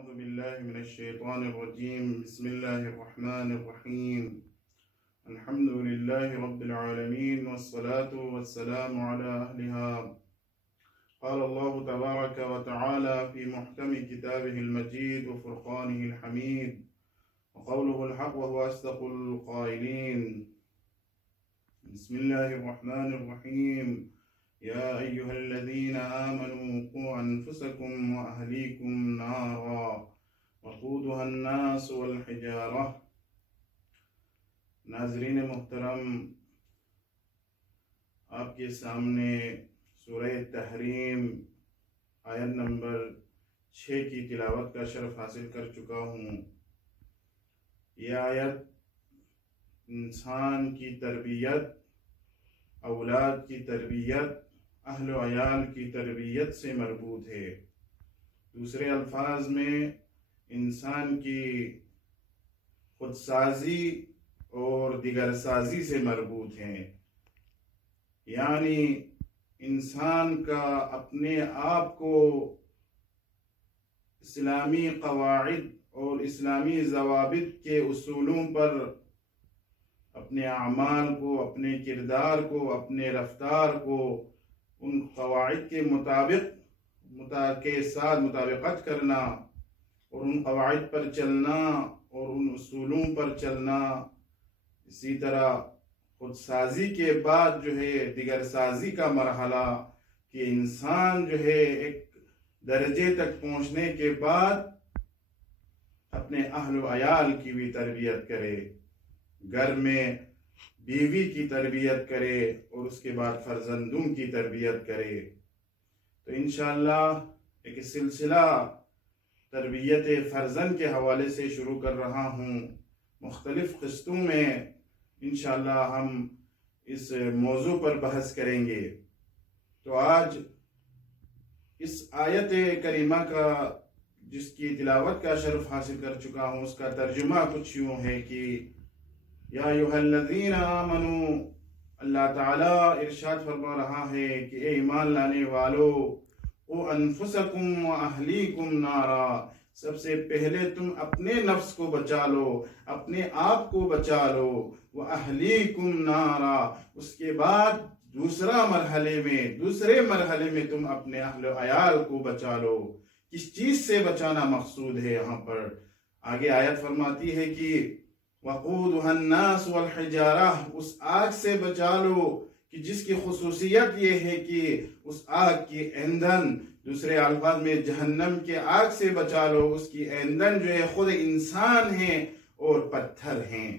أعوذ بالله من الشيطان الرجيم. بسم الله الرحمن الرحيم. الحمد لله رب العالمين والصلاة والسلام على أهلها. قال الله تبارك وتعالى في محكم كتابه المجيد وفرقانه الحميد وقوله الحق وهو أصدق القائلين. بسم الله الرحمن الرحيم. يا أيها الذين آمنوا قوا أنفسكم وأهليكم نارا وقودها الناس والحجارة. ناظرین محترم، آپ کے سامنے سورہ تحریم آیت نمبر 6 کی تلاوت کا شرف حاصل کر چکا ہوں۔ یہ آیت انسان کی تربیت، اولاد کی تربیت، اہل و عیال کی تربیت سے مربوط ہے۔ دوسرے الفاظ میں انسان کی خودسازی اور دیگر سازی سے مربوط ہیں، یعنی انسان کا اپنے آپ کو اسلامی قواعد اور اسلامی ضوابط کے اصولوں پر، اپنے اعمال کو، اپنے کردار کو، اپنے رفتار کو ان قواعد کے ساتھ مطابقت کرنا اور ان قواعد پر چلنا اور ان اصولوں پر چلنا۔ اسی طرح خود سازی کے بعد جو ہے دیگر سازی کا مرحلہ، کہ انسان جو ہے ایک درجے تک پہنچنے کے بعد اپنے اہل و عیال کی بھی تربیت کرے، گھر میں بیوی کی تربیت کرے اور اس کے بعد فرزندوں کی تربیت کرے۔ تو انشاءاللہ ایک سلسلہ تربیت فرزند کے حوالے سے شروع کر رہا ہوں۔ مختلف قسطوں میں انشاءاللہ ہم اس موضوع پر بحث کریں گے۔ تو آج اس آیت کریمہ کا جس کی تلاوت کا شرف حاصل کر چکا ہوں، اس کا ترجمہ کچھ یوں ہے کہ یا ایھا الذین آمنو، اللہ تعالیٰ ارشاد فرما رہا ہے کہ اے ایمان لانے والو، قوا انفسکم واہلیکم نارا، سب سے پہلے تم اپنے نفس کو بچا لو، اپنے آپ کو بچا لو، واہلیکم نارا، اس کے بعد دوسرے مرحلے میں تم اپنے اہل و عیال کو بچا لو۔ کس چیز سے بچانا مقصود ہے یہاں پر؟ آگے آیت فرماتی ہے کہ وقودها الناس والحجارہ، اس آگ سے بچا لو کہ جس کی خصوصیت یہ ہے کہ اس آگ کی ایندھن، دوسرے الفاظ میں جہنم کے آگ سے بچا لو، اس کی ایندھن جو ہے خود انسان ہیں اور پتھر ہیں۔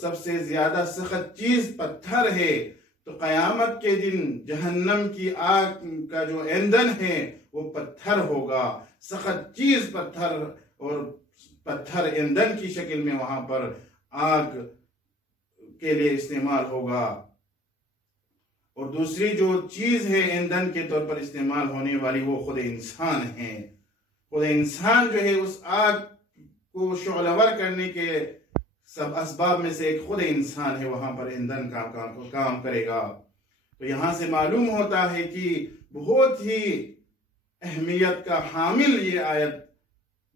سب سے زیادہ سخت چیز پتھر ہے، تو قیامت کے دن جہنم کی آگ کا جو ایندھن ہے وہ پتھر ہوگا، سخت چیز پتھر، اور پتھر ایندھن کی شکل میں وہاں پر آگ کے لیے استعمال ہوگا۔ اور دوسری جو چیز ہے ایندھن کے طور پر استعمال ہونے والی، وہ خود انسان ہے۔ خود انسان جو ہے اس آگ کو شعلہ ور کرنے کے سب اسباب میں سے ایک خود انسان ہے، وہاں پر ایندھن کا کام کرے گا۔ تو یہاں سے معلوم ہوتا ہے کہ بہت ہی اہمیت کا حامل یہ آیت،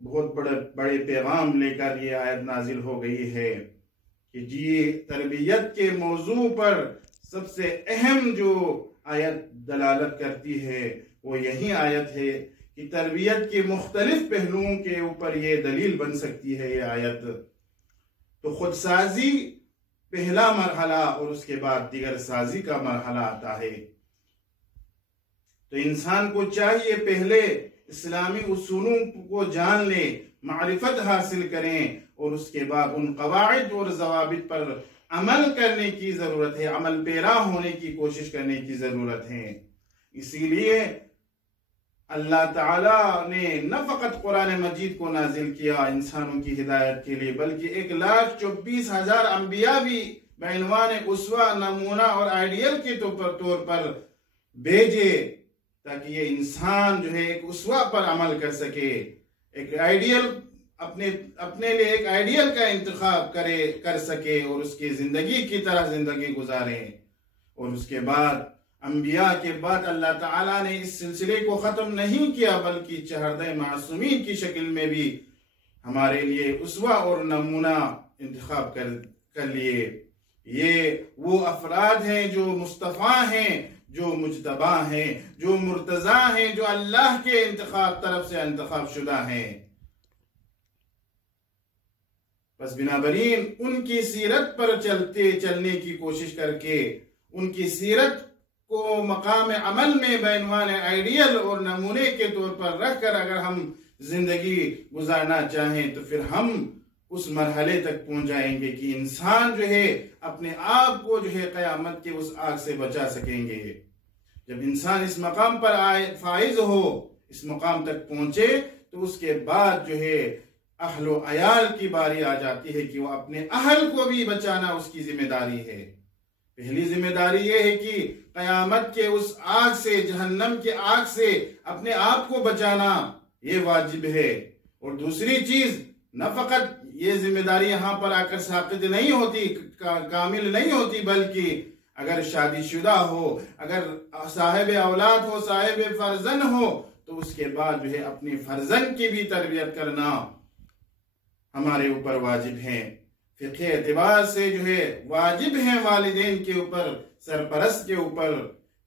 بہت بڑے پیغام لے کر یہ آیت نازل ہو گئی ہے کہ جی تربیت کے موضوع پر سب سے اہم جو آیت دلالت کرتی ہے وہ یہی آیت ہے کہ تربیت کے مختلف پہلوؤں کے اوپر یہ دلیل بن سکتی ہے یہ آیت۔ تو خود سازی پہلا مرحلہ اور اس کے بعد دیگر سازی کا مرحلہ آتا ہے۔ تو انسان کو چاہیے پہلے اسلامی اصولوں کو جان لے، معرفت حاصل کریں، اور اس کے بعد ان قواعد اور ضوابط پر عمل کرنے کی ضرورت ہے، عمل پیرا ہونے کی کوشش کرنے کی ضرورت ہے۔ اسی لیے اللہ تعالیٰ نے نہ فقط قرآن مجید کو نازل کیا انسانوں کی ہدایت کے لیے، بلکہ 1,24,000 انبیاء بھی بعنوان اسوہ، نمونہ اور آئیڈیل کے طور پر بھیجے، تاکہ یہ انسان جو ہے ایک اسوہ پر عمل کر سکے، ایک آئیڈیل اپنے لیے ایک آئیڈیل کا انتخاب کر سکے اور اس کی زندگی کی طرح زندگی گزارے۔ اور اس کے بعد انبیاء کے بعد اللہ تعالیٰ نے اس سلسلے کو ختم نہیں کیا، بلکہ چہردہ معصومین کی شکل میں بھی ہمارے لیے اسوہ اور نمونہ انتخاب کر لیے۔ یہ وہ افراد ہیں جو مصطفیٰ ہیں، جو مجتبی ہیں، جو مرتضیٰ ہیں، جو اللہ کے طرف سے انتخاب شدہ ہیں۔ بس بنابراین ان کی سیرت پر چلنے کی کوشش کر کے، ان کی سیرت کو مقام عمل میں بعنوان آئیڈیل اور نمونے کے طور پر رکھ کر اگر ہم زندگی گزارنا چاہیں تو پھر ہم اس مرحلے تک پہنچ جائیں گے کہ انسان جو ہے اپنے آپ کو جو ہے قیامت کے اس آگ سے بچا سکیں گے۔ جب انسان اس مقام پر فائز ہو، اس مقام تک پہنچے، تو اس کے بعد جو ہے اہل و عیال کی باری آ جاتی ہے کہ وہ اپنے اہل کو بھی بچانا اس کی ذمہ داری ہے۔ پہلی ذمہ داری یہ ہے کہ قیامت کے اس آگ سے، جہنم کے آگ سے اپنے آپ کو بچانا یہ واجب ہے۔ اور دوسری چیز، نہ فقط یہ ذمہ داری یہاں پر آ کر ساقط نہیں ہوتی، کامل نہیں ہوتی، بلکہ اگر شادی شدہ ہو، اگر صاحب اولاد ہو، صاحب فرزند ہو، تو اس کے بعد جو ہے اپنی فرزند کی بھی تربیت کرنا ہمارے اوپر واجب ہے۔ فقہ اعتبار سے جو ہے واجب ہے والدین کے اوپر، سرپرست کے اوپر،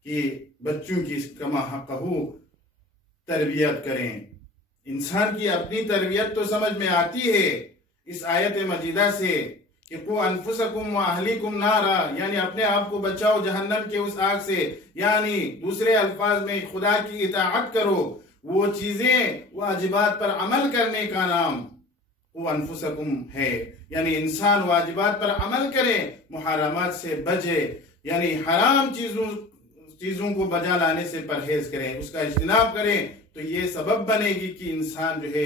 کہ بچوں کی کما حقہ تربیت کریں۔ انسان کی اپنی تربیت تو سمجھ میں آتی ہے اس آیت مجیدہ سے کہ قُوْ أَنفُسَكُمْ وَأَهْلِيكُمْ نَارًا، یعنی اپنے آپ کو بچاؤ جہنم کے اس آگ سے، یعنی دوسرے الفاظ میں خدا کی اطاعت کرو، وہ چیزیں واجبات پر عمل کرنے کا نام قُوْ أَنفُسَكُمْ ہے، یعنی انسان واجبات پر عمل کرے، محرمات سے بچے، یعنی حرام چیزوں کو بجا لانے سے پرہیز کریں، اس کا اجتناب کریں، تو یہ سبب بنے گی کہ انسان جو ہے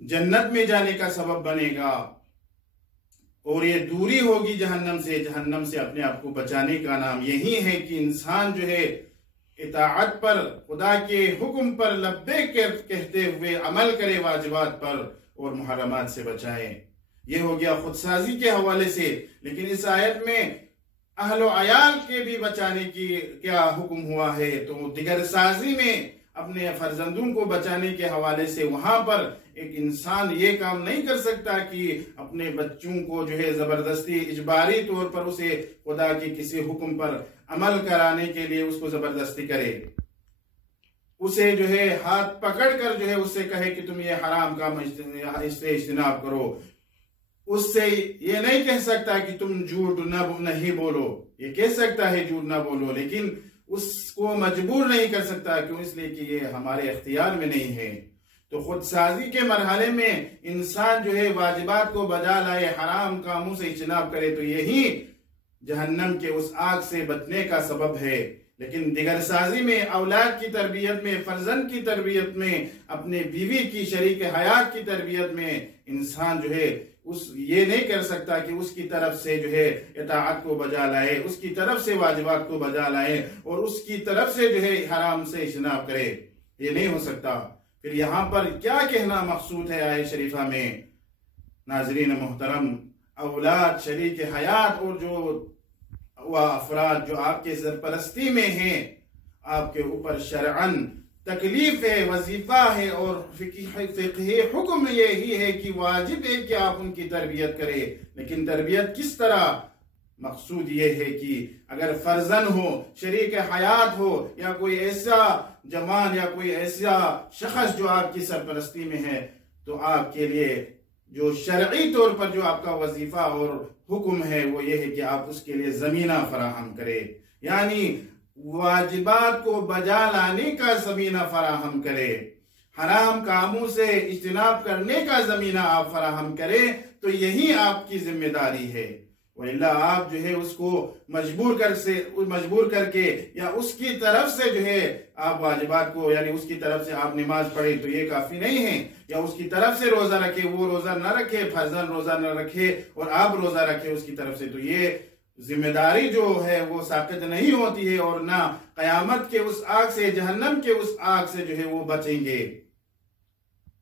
جنت میں جانے کا سبب بنے گا، اور یہ دوری ہوگی جہنم سے اپنے آپ کو بچانے کا نام یہی ہے کہ انسان جو ہے اطاعت پر، خدا کے حکم پر لبیک کہتے ہوئے عمل کرے واجبات پر، اور محرمات سے بچائیں۔ یہ ہو گیا خود سازی کے حوالے سے۔ لیکن اس آیت میں اہل و عیال کے بھی بچانے کی کیا حکم ہوا ہے، تو دیگر سازی میں اپنے فرزندوں کو بچانے کے حوالے سے وہاں پر ایک انسان یہ کام نہیں کر سکتا کہ اپنے بچوں کو جو ہے زبردستی اجباری طور پر اسے خدا کے کسی حکم پر عمل کرانے کے لیے اس کو زبردستی کرے، اسے جو ہے ہاتھ پکڑ کر جو ہے اس سے کہے کہ تم یہ حرام کام اس سے اجتناب کرو۔ اس سے یہ نہیں کہہ سکتا کہ تم جھوٹ نہیں بولو، یہ کہہ سکتا ہے جھوٹ نہ بولو، لیکن اس کو مجبور نہیں کر سکتا، کیوں؟ اس لیے کہ یہ ہمارے اختیار میں نہیں ہے۔ تو خود سازی کے مرحلے میں انسان جو ہے واجبات کو بجا لائے، حرام کاموں سے اجتناب کرے، تو یہی جہنم کے اس آگ سے بچنے کا سبب ہے۔ لیکن دیگر سازی میں، اولاد کی تربیت میں، فرزند کی تربیت میں، اپنے بیوی کی شریک حیات کی تربیت میں انسان جو ہے یہ نہیں کر سکتا کہ اس کی طرف سے جو ہے اطاعت کو بجا لائے، اس کی طرف سے واجبات کو بجا لائے، اور اس کی طرف سے جو ہے حرام سے اجتناب کرے، یہ نہیں ہو سکتا۔ پھر یہاں پر کیا کہنا مقصود ہے آیت شریفہ میں؟ ناظرین محترم، اولاد، شریک حیات اور جو وہ افراد جو آپ کے سرپرستی میں ہیں، آپ کے اوپر شرعاً تکلیف ہے، وظیفہ ہے، اور فقہی حکم یہی ہے کہ واجب ہے کہ آپ ان کی تربیت کریں۔ لیکن تربیت کس طرح؟ مقصود یہ ہے کہ اگر فرزند ہو، شریک حیات ہو، یا کوئی ایسا جوان یا کوئی ایسا شخص جو آپ کی سرپرستی میں ہے، تو آپ کے لیے جو شرعی طور پر جو آپ کا وظیفہ اور حکم ہے وہ یہ ہے کہ آپ اس کے لیے زمینہ فراہم کریں، یعنی واجبات کو بجا لانے کا زمینہ فراہم کرے، حرام کاموں سے اجتناب کرنے کا زمینہ آپ فراہم کریں، تو یہی آپ کی ذمہ داری ہے۔ وَإِلَّا آپ جو ہے اس کو مجبور کر کے یا اس کی طرف سے جو ہے آپ واجبات کو، یعنی اس کی طرف سے آپ نماز پڑھیں تو یہ کافی نہیں ہے، یا اس کی طرف سے روزہ رکھے، وہ روزہ نہ رکھے، فرزند روزہ نہ رکھے اور آپ روزہ رکھے اس کی طرف سے، تو یہ ذمہ داری جو ہے وہ ساقط نہیں ہوتی ہے، اور نہ قیامت کے اس آگ سے، جہنم کے اس آگ سے جو ہے وہ بچیں گے۔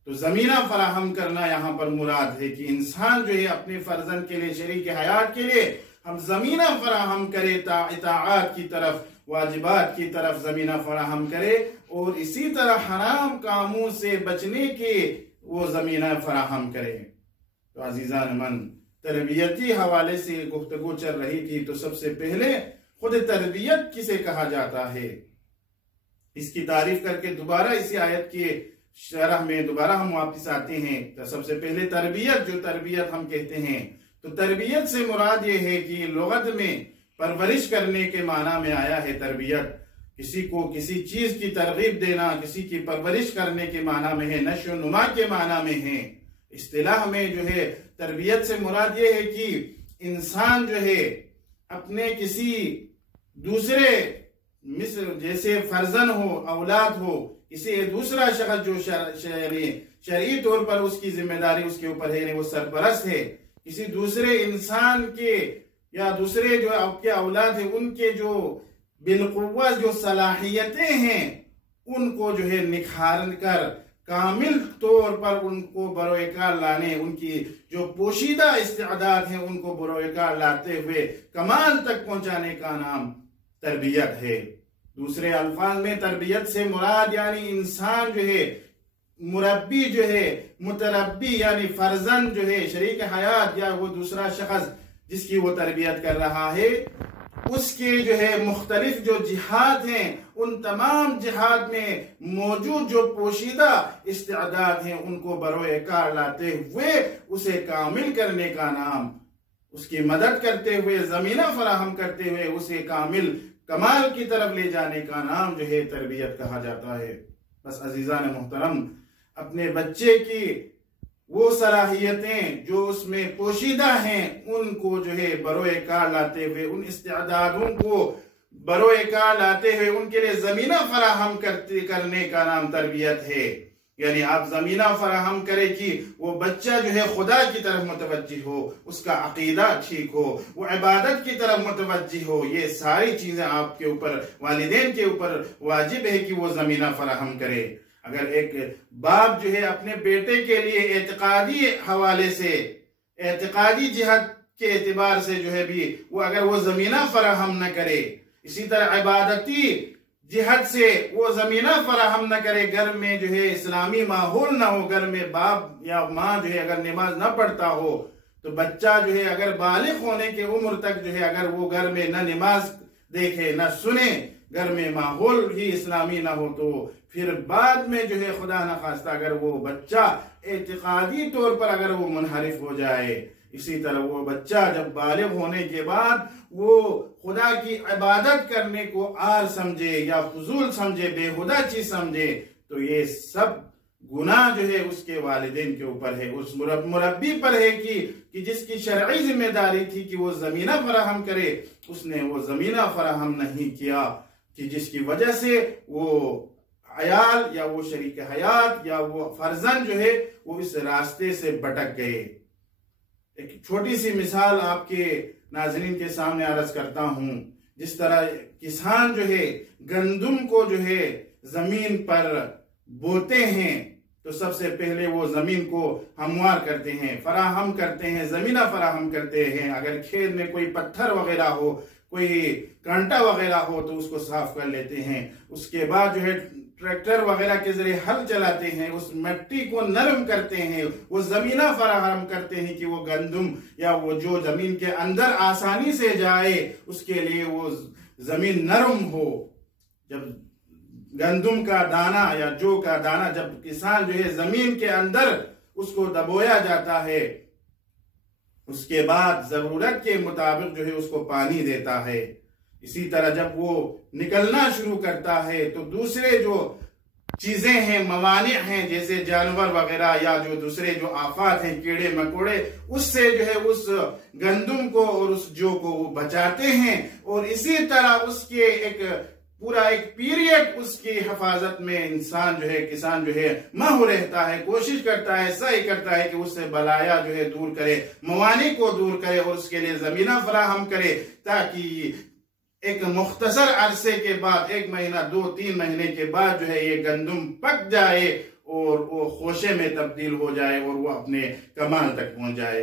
تو زمینہ فراہم کرنا یہاں پر مراد ہے کہ انسان جو ہے اپنے فرزند کے لیے، شریک حیات کے لیے ہم زمینہ فراہم کرے اطاعات کی طرف، واجبات کی طرف زمینہ فراہم کرے، اور اسی طرح حرام کاموں سے بچنے کے وہ زمینہ فراہم کرے۔ تو عزیزان من، تربیتی حوالے سے گفتگو چل رہی تھی، تو سب سے پہلے خود تربیت کسے کہا جاتا ہے، اس کی تعریف کر کے دوبارہ اسی آیت کے شرح میں دوبارہ ہم واپس آتے ہیں۔ تو سب سے پہلے تربیت، جو تربیت ہم کہتے ہیں، تو تربیت سے مراد یہ ہے کہ لغت میں پرورش کرنے کے معنی میں آیا ہے تربیت، کسی کو کسی چیز کی ترغیب دینا، کسی کی پرورش کرنے کے معنی میں ہے، نشو و نما کے معنی میں ہے۔ اصطلاح میں جو ہے تربیت سے مراد یہ ہے کہ انسان جو ہے اپنے کسی دوسرے مثل جیسے فرزند ہو، اولاد ہو، کسی دوسرا شخص جو شرعی طور پر اس کی ذمہ داری اس کے اوپر ہے، وہ سرپرست ہے، کسی دوسرے انسان کے یا دوسرے جو آپ کے اولاد ہیں ان کے جو بالقوت جو صلاحیتیں ہیں ان کو جو ہے نکھار کر کامل طور پر ان کو بروئے کار لانے، ان کی جو پوشیدہ استعداد ہیں ان کو بروئے کار لاتے ہوئے کمال تک پہنچانے کا نام تربیت ہے۔ دوسرے الفاظ میں تربیت سے مراد یعنی انسان جو ہے مربی جو ہے، متربی یعنی فرزند جو ہے شریک حیات یا وہ دوسرا شخص جس کی وہ تربیت کر رہا ہے، اس کے جو ہے مختلف جو جہاد ہیں ان تمام جہاد میں موجود جو پوشیدہ استعداد ہیں ان کو بروئے کار لاتے ہوئے اسے کامل کرنے کا نام، اس کی مدد کرتے ہوئے زمینہ فراہم کرتے ہوئے اسے کمال کی طرف لے جانے کا نام جو ہے تربیت کہا جاتا ہے۔ بس عزیزان محترم، اپنے بچے کی وہ صلاحیتیں جو اس میں پوشیدہ ہیں ان کو جو ہے بروئے کار لاتے ہوئے، ان استعدادوں کو بروئے کار لاتے ہوئے ان کے لیے زمینہ فراہم کرنے کا نام تربیت ہے۔ یعنی آپ زمینہ فراہم کرے کہ وہ بچہ جو ہے خدا کی طرف متوجہ ہو، اس کا عقیدہ ٹھیک ہو، وہ عبادت کی طرف متوجہ ہو، یہ ساری چیزیں آپ کے اوپر، والدین کے اوپر واجب ہے کہ وہ زمینہ فراہم کرے۔ اگر ایک باپ جو ہے اپنے بیٹے کے لیے اعتقادی حوالے سے، اعتقادی جہت کے اعتبار سے جو ہے بھی اگر وہ زمینہ فراہم نہ کرے، اسی طرح عبادتی جہت سے وہ زمینہ فراہم نہ کرے، گھر میں جو ہے اسلامی ماحول نہ ہو، گھر میں باپ یا ماں جو ہے اگر نماز نہ پڑھتا ہو، تو بچہ جو ہے اگر بالغ ہونے کے عمر تک جو ہے اگر وہ گھر میں نہ نماز دیکھے نہ سنے، گھر میں ماحول ہی اسلامی نہ ہو، تو پھر بعد میں جو ہے خدا نخواستہ اگر وہ بچہ اعتقادی طور پر اگر وہ منحرف ہو جائے، اسی طرح وہ بچہ جب بالغ ہونے کے بعد وہ خدا کی عبادت کرنے کو عار سمجھے یا فضول سمجھے، بےہودہ چیز سمجھے، تو یہ سب گناہ جو ہے اس کے والدین کے اوپر ہے، اس مربی پر ہے کہ جس کی شرعی ذمہ داری تھی کہ وہ زمینہ فراہم کرے، اس نے وہ زمینہ فراہم نہیں کیا، کہ جس کی وجہ سے وہ عیال یا وہ شریک حیات یا وہ فرزند جو ہے وہ اس راستے سے بھٹک گئے۔ ایک چھوٹی سی مثال آپ کے ناظرین کے سامنے عرض کرتا ہوں۔ جس طرح کسان جو ہے گندم کو جو ہے زمین پر بوتے ہیں، تو سب سے پہلے وہ زمین کو ہموار کرتے ہیں، فراہم کرتے ہیں، زمینہ فراہم کرتے ہیں۔ اگر کھیت میں کوئی پتھر وغیرہ ہو، کوئی کانٹا وغیرہ ہو تو اس کو صاف کر لیتے ہیں، اس کے بعد جو ہے ٹریکٹر وغیرہ کے ذریعے ہل چلاتے ہیں، اس مٹی کو نرم کرتے ہیں، وہ زمینہ فراہم کرتے ہیں کہ وہ گندم یا وہ جو زمین کے اندر آسانی سے جائے، اس کے لیے وہ زمین نرم ہو۔ جب گندم کا دانہ یا جو کا دانہ جب کسان جو ہے زمین کے اندر اس کو دبویا جاتا ہے، اس کے بعد ضرورت کے مطابق جو ہے اس کو پانی دیتا ہے۔ اسی طرح جب وہ نکلنا شروع کرتا ہے تو دوسرے جو چیزیں ہیں، موانع ہیں، جیسے جانور وغیرہ یا جو دوسرے جو آفات ہیں، کیڑے مکوڑے، اس سے جو ہے اس گندم کو اور اس جو کو وہ بچاتے ہیں، اور اسی طرح اس کے پورا ایک پیریڈ اس کی حفاظت میں انسان جو ہے، کسان جو ہے ماہر رہتا ہے، کوشش کرتا ہے، سعی کرتا ہے کہ اس سے بلایا جو ہے دور کرے، موانع کو دور کرے اور اس کے لیے زمینہ فراہم کرے، تاکہ ایک مختصر عرصے کے بعد، 1 مہینہ 2-3 مہینے کے بعد جو ہے یہ گندم پک جائے اور وہ خوشے میں تبدیل ہو جائے اور وہ اپنے کمال تک پہنچ جائے۔